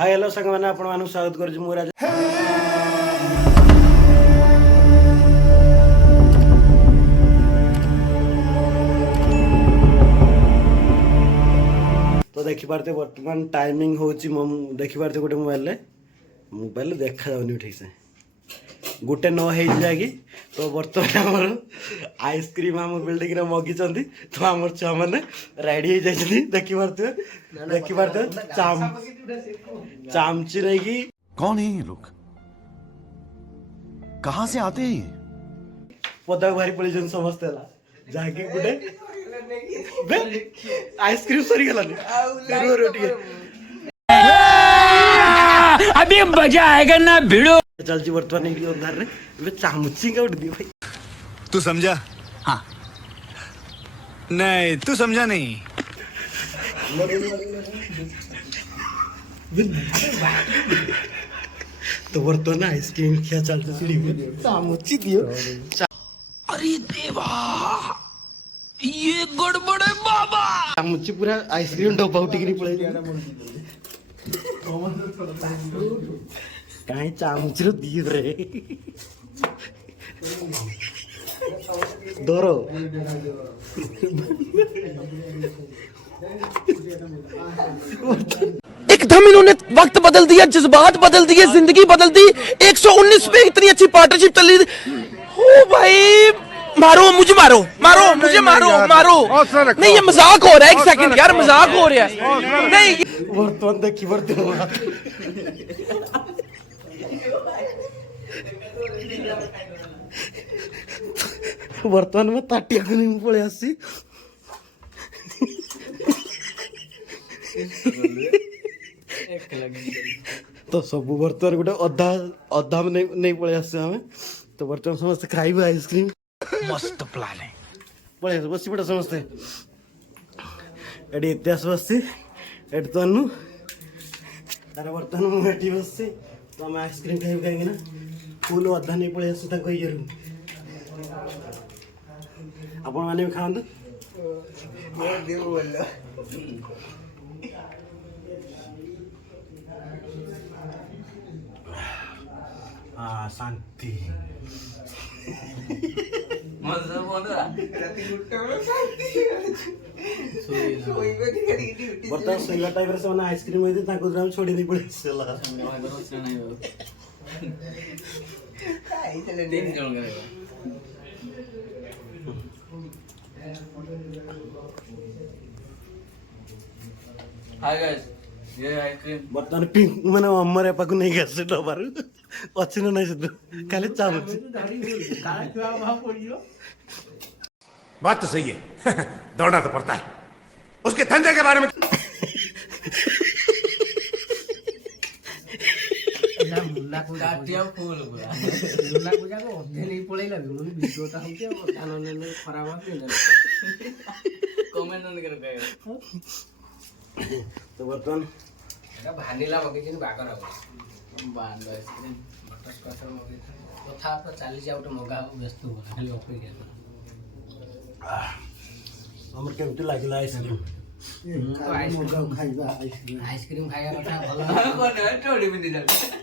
Hi hello संग मैंने आपण मानक स्वागत कर मु राजा। तो देखि पारते वर्तमान टाइमिंग होची देखि पारते गोटे मोबाइल देखा जाउनी ठीक से गोटे न हो जाएगी। तो बर्तमान आमर आइसक्रीम आम बिल्डिंग रे मगी तो आम छुआ मैंने रेडी हो जाती देखी पारते चामची नहीं कि कौन है ये लोग, कहां से आते हैं ये? पदा भारी पड़ी समझते जाके गोटे आइसक्रीम सरी गलानी अभी मजा आएगा ना भिड़ो। चलची बर्तमान अंधार रे चामची का दियो भाई। तू समझा? हाँ। नहीं तू समझा नहीं। तो बर्तमान आइसक्रीम क्या चलते सीढ़ी में चामची दियो। अरे देवा ये गड़बड़ है बाबा। चामची पूरा आइसक्रीम डब्बा उठी पड़े कहीं चामच दी रे दोरो एकदम इन्होंने वक्त बदल दिया, जज्बात बदल दिए, जिंदगी बदल दी। 119 पे इतनी अच्छी पार्टनरशिप चल रही थी। ओ भाई मारो मुझे, मारो मारो मुझे, मारो मारो। नहीं ये मजाक हो रहा है, एक सेकंड यार मजाक हो रहा है। नहीं बर्तमान देखी बर्तमान बर्तमान में ताटिया को नहीं पड़े आसी तो सब बर्तमान गोटे अधा अधा में नहीं पड़े आसे हमें। तो बर्तमान समस्त खाइबे आइसक्रीम। मस्त प्लान है। पड़े बसी पड़े समस्ते एटी इतिहास बसी एटी तो अनु तार बर्तमान मुझे बस तो आम आइसक्रीम खाइबे कहीं फुल अधा नहीं पड़े आस ये आपण मैंने भी खाते। हाँ शांति बर्तमान सोइला टाइम से आइसक्रीम होती छोड़ी नहीं पड़े बर्तमान पिंक मैंने अमर पाक नहीं गए डबार अच्छी ना नहीं खाली चामच। बात तो सही है। दौड़ना तो पड़ता है उसके धंधे के बारे में। तो बर्तमान भानिला मगेछि बागर बांड आइसक्रीम बटरस्कॉच मगेछि कथा तो चली जा उठे मगा व्यस्त हो खाली अपेक्षा हमर केमती लागिला आइसक्रीम आइसक्रीम खाया कथा भलो टोडी बिंदी जा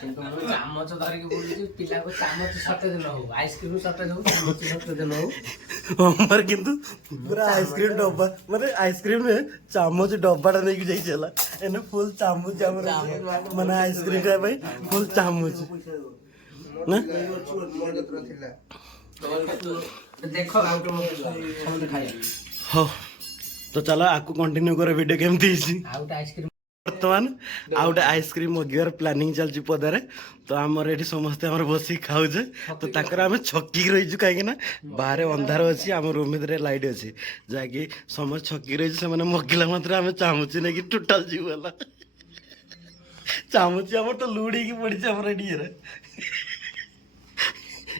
किंतु चामच धरिक बोलुछि पिला को चामच सटे न हो आइसक्रीम सटे हो चामच सटे न हो हमर किंतु पूरा आइसक्रीम डब्बा माने आइसक्रीम में चामच डब्बाटा नहीं जाई चला एने फुल चामच हमर माने आइसक्रीम खाय भाई फुल चामच ना देखो आउट में खाया हो। तो चलो आपको कंटिन्यू करे वीडियो केमती आउट आइसक्रीम बर्तमान आउट आइसक्रीम मगिवार प्लानिंग चलची पदारे। तो आमर ये समस्ते आम बस खाऊे तो ताकर आम छकी रही कहीं बाहर अंधार अच्छी आम रूम भर लाइट अच्छी जहाँकि समस्त छकी रही से मगिला मात्र आम चामची नहीं टोटाल जीवला चामची आम तो लुड़ी की पड़ी आम रेडी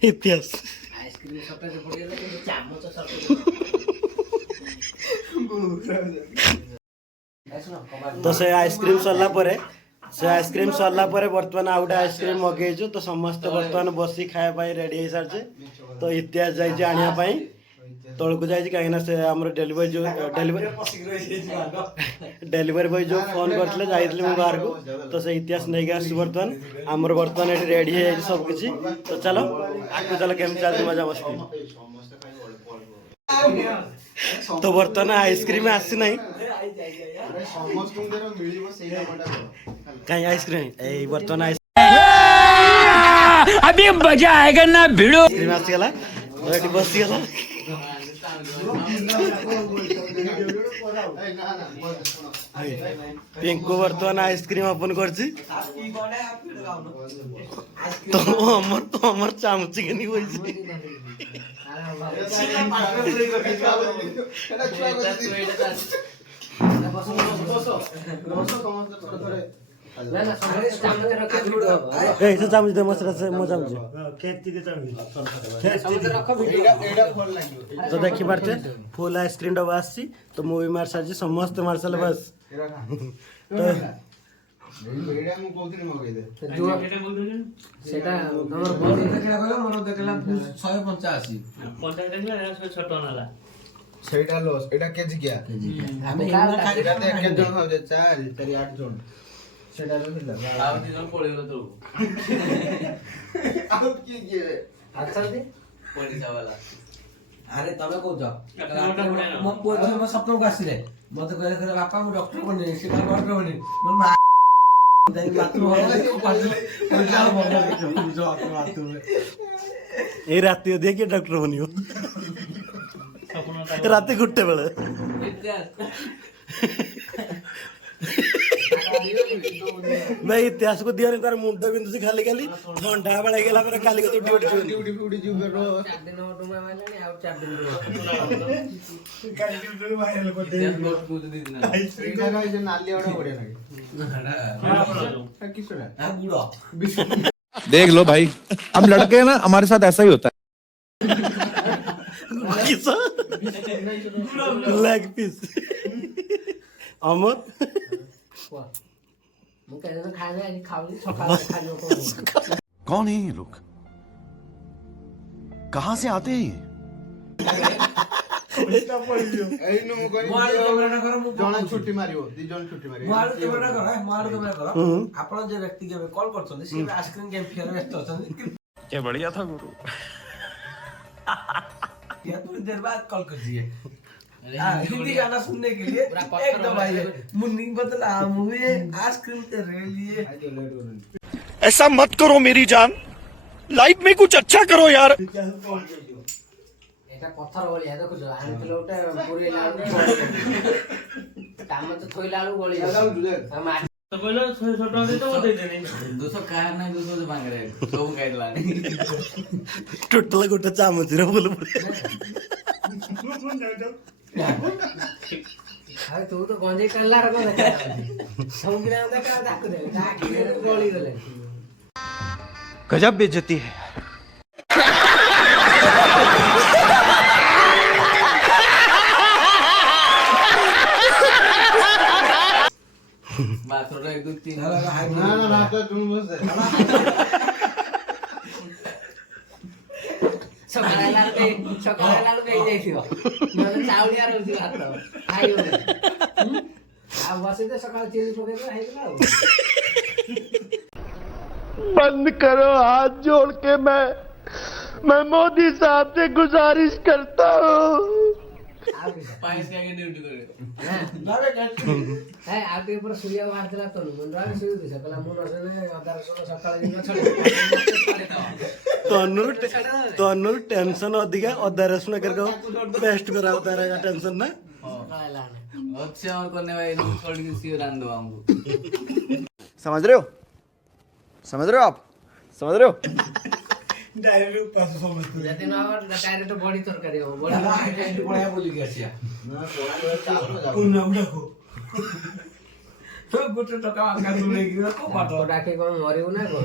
इतिहास आइसक्रीम सटे पड़िया कि चामच सटे तो से आइसक्रीम सरला बर्तमान आउ गोटे आइसक्रीम मगेजु तो समस्त बर्तमान बसी खाया रेडी हो सारे। तो इतिहास जाइए आने तौक जाए कहीं से आम डेलीवरी जो डेलीवरी बॉय जो फोन करते जाइए मो बाहर को तो से इतिहास नहीं आस बर्तमान आमर बर्तमान ये रेडी है सब किसी तो चलो आगे चलो केम चलती मजा मस्ती तो बर्तमान आइसक्रीम आसी ना कहीं आइसक्रीम ए बर्तमान अभी मजा आएगा ना भिड़ो आइसक्रीम आसीगला तो ये बसीगला पिंकू बर्तमान आइसक्रीम ओपन कर अमर चामची के नहीं चामच दे मसरा से मो चामच तो देखी पार्थे फुल आइसक्रीम डबा आसी तो मुवी मार सारी समस्त मार्शल बस तो সেটা আমার বডি দেখলা কইলো মর দেখলা 185 50 দেখলা 106 টন হলা সেইটা লস এটা কেজি কিয়া আমি কাল এটা তে এক জন হবে 4 তারি 8 জন সেটা রহিলা আর দিন পড়িলো তো আউট কি গিয়ে আচ্ছা দি পয়সা वाला আরে তবে কইছ মো পুজো মো স্বপ্নକୁ ଆସିଲେ মতে কইলে করে বাপা মু ডক্টর বনি সেটা ডক্টর বনি মন মা দাই বাথরুম হলে পারলে ওই যাও বন্ধ করছো বুঝো বাথরুম ए रात देखिए डॉक्टर बनियो रात गुट्टे बेले मैं इतिहास को दिया नहीं तार मुंडा बिंदु से खाली खाली घंटा बेले गेला पर खाली को ड्यूटी ड्यूटी फ्यूटी जो करो 4 दिन ऑटो में मारलानी और 4 दिन কালি ड्यूटी ভাইরাল করতে এইটা না যে নালি ওটা বড় লাগে কি শুনে হ্যাঁ বুড়ো देख लो भाई हम लड़के हैं ना हमारे साथ ऐसा ही होता है किसा लेग पीस अमर मु कहले तो खाने आज खावली सकाळ खाने को कौन है ये लोग कहां से आते हैं এই নো কই মার ক্যামেরাটা করো মু জনা ছুটি মারিও ଦି ଜଣ ଛୁଟି ମାରିବ মার ক্যামেরাটা করো মার ক্যামেরা করো ଆପଣ যে ব্যক্তি কে কল করছନ୍ତି ସେ ଆଇସ୍କ୍ରିମ ଗେମ୍ ଖେଳ ବ୍ୟସ୍ତ ଅଛନ୍ତି क्या बढ़िया था गुरु या थोड़ी देर बाद कॉल कर दिए हिंदी गाना सुनने के लिए एकदम आइए मुन्नी बदला मुझे आइसक्रीम तेरे लिए ऐसा मत करो मेरी जान लाइफ में कुछ अच्छा करो यार এটা পথর বলিয়া দেখুছ আনছিল ওটা পুরি লাউ কাম তো থইলা আলু গলি তো কইলো 600 টাকা দিতে মতে দেনি 200 কার নাই 200 মাঙ্গ রে সব খাইলা टोटल गोटे चामच रे बोल আরে তুই তো গঞ্জে কাল্লা রে কোন দেখা সমুদ্রে দেখা ডাক দে ডাকি গলি গলে गजब बेइज्जती है বাথরুমে 1 2 3 না না না তো তুমি বসে সকালে লালু পেয়ে যাইছিল মানে চাউলিয়া রইছিল হাত খাইও আর বসে সকালে চিনি পকে খাইছিল बंद करो हाथ जोड़ के मैं मोदी साहब से गुजारिश करता हूँ পাইস কাকে ডিউটি করে হ্যাঁ আর তুই পুরো সূর্য মারছিলা তো মন রাগ শুরু দিছে কলা মন আসলে 1100 সকালে দিন ছড়ে तोनुर टेंशन अधिका अदा रसुन करके बेस्ट करा तारा टेंशन ना अच्छे और करने भाई छोड़ के सियो रान दो हमको समझ रहे हो आप समझ रहे हो ডাইরেক্ট পাস সমস্ত যদি না আবার ডাইরেক্ট বডি তরকারি হবে বডি हाइट बड़ा बोली गया না চালো যাও কোন নাম রাখো তো গোটে টাকা আকা তুলে গিয়ে কো পাটো ডাকে কোন মরিব না গো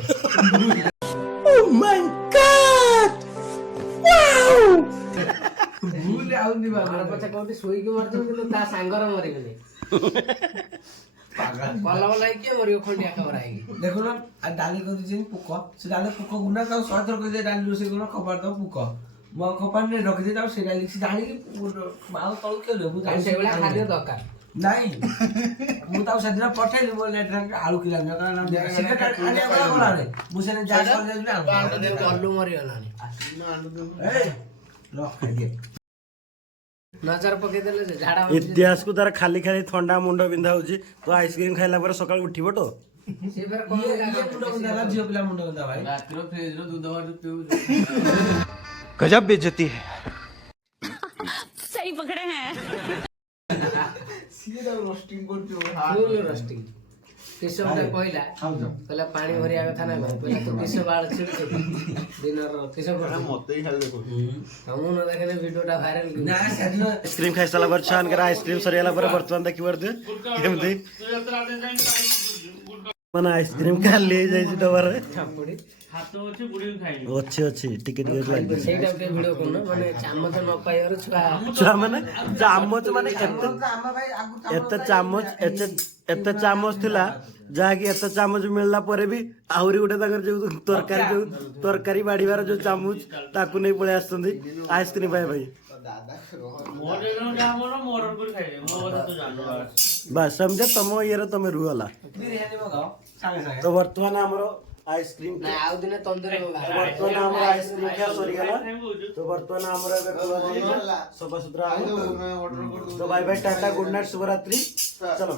ভুলে আউন দিবা আমার পছা কোটি শুইকি মরছো কিন্তু তা সাঙ্গর মরিবনি পাগল পালা পালা কি মরিব খন্ডিয়া খবর আইগি দেখো না আর ডালি করে দিছেন পুক সে ডালে পুক গুনা কাউ সহজর করে ডালি রুসে গুনা খবর দাও পুক ମୋ କମ୍ପାନୀରେ ରଖିଦେଇ ତାକୁ ସେଇଟା ଲିଖି ଜାଣିକି ଆଉ ତଳୁ କିଏ ମୁଁ ଆଉ ସେଇଭଳିଆ ଖାଦ୍ୟ ଦରକାର। ନାଇଁ ମୁଁ ତାକୁ ସେଦିନ ପଠେଇଲି ମୋ ଆଳୁ କିଲୋ ମୁଁ ସେଦିନ ଗଲୁ ମରିଗଲାଣି। ନଜର ପକେଇଦେଲେ ଯେ ଝାଡା ଇତିହାସକୁ ତାର ଖାଲି ଖାଲି ଥଣ୍ଡା ମୁଣ୍ଡ ବିନ୍ଧା ହଉଛି ତ ଆଇସ୍କ୍ରିମ ଖାଇଲା ପରେ ସକାଳୁ ଉଠିବ ତ ସେ ଫେରେ ଝିଅ ପିଲା ମୁଣ୍ଡ ବିନ୍ଧା ଭାଇ ରାତିର ଫ୍ରିଜର ଦୁଧ ବାଟୁ ପିଉଛୁ। गजब बेइज्जती है। सही पकड़े हैं। ସିଏ ତାକୁ ରୋଷ୍ଟିଂ କରୁଛୁ ଫୁଲ ରୋଷ୍ଟିଂ। କିଶୋରଟା କହିଲା ପାଣି ଭରିବା କଥା ନା କଣ କହିଲା ତୁ କିଶ ବାଳ ଛିଡୁଛୁ ଦିନର କିଶ ମତେ ହିଁ ଖାଲି ଦେଖୁଛୁ ମୁଁ ନ ଦେଖିଲେ ଭିଡିଓଟା ଭାଇରାଲ ନା ସେଦିନ ଆଇସ୍କ୍ରିମ ଖାଇସାରିଲା ପରେ ଛୁଆଙ୍କର ଆଇସ୍କ୍ରିମ ସରିଗଲା ପରେ ବର୍ତ୍ତମାନ ଦେଖିପାରୁଥିବେ କେମିତି ମାନେ ଆଇସ୍କ୍ରିମ ଖାଲି ହେଇଯାଇଛି ଡବାରେ ଅଛି ଅଛି ଟିକେ ଟିକେ ଲାଗିଛି ସେଇଟା ଗୋଟେ ଭିଡିଓ କରୁନ ମାନେ ଚାମଚ ନ ପାଇବାର ଛୁଆ ଛୁଆ ମାନେ ଚାମଚ ମାନେ ଏତେ ଚାମଚ ଥିଲା ଯାହାକି ଏତେ ଚାମଚ ମିଳିଲା ପରେ ବି ଆହୁରି ଗୋଟେ ତାଙ୍କର ଯୋଉ ତରକାରୀ ବାଢିବାର ଯୋଉ ଚାମଚ ତାକୁ ନେଇ ପଳେଇ ଆସିଛନ୍ତି ଆଇସ୍କ୍ରିମ ପାଇବା ପାଇଁ ବାସ୍ ସେମିତି ତମ ଇଏରେ ତମେ ରୁହଲା ବିରିୟାନୀ ମଗାଅ ସାଙ୍ଗେ ସାଙ୍ଗେ ତ ବର୍ତ୍ତମାନ ଆମର ଆଇସ୍କ୍ରିମ ନାଇଁ ଆଉ ଦିନେ ତନ୍ଦୁରୀ ବର୍ତ୍ତମାନ ଆମର ଆଇସ୍କ୍ରିମ ଖିଆ ସରିଗଲା ତ ବର୍ତ୍ତମାନ ଆମର ଏବେ ସଫାସୁତୁରା ହବ ତ ବାଇ ବାଇ ଟାଟା ଗୁଡ ନାଇଟ୍ ଶୁଭରାତ୍ରି ଚलो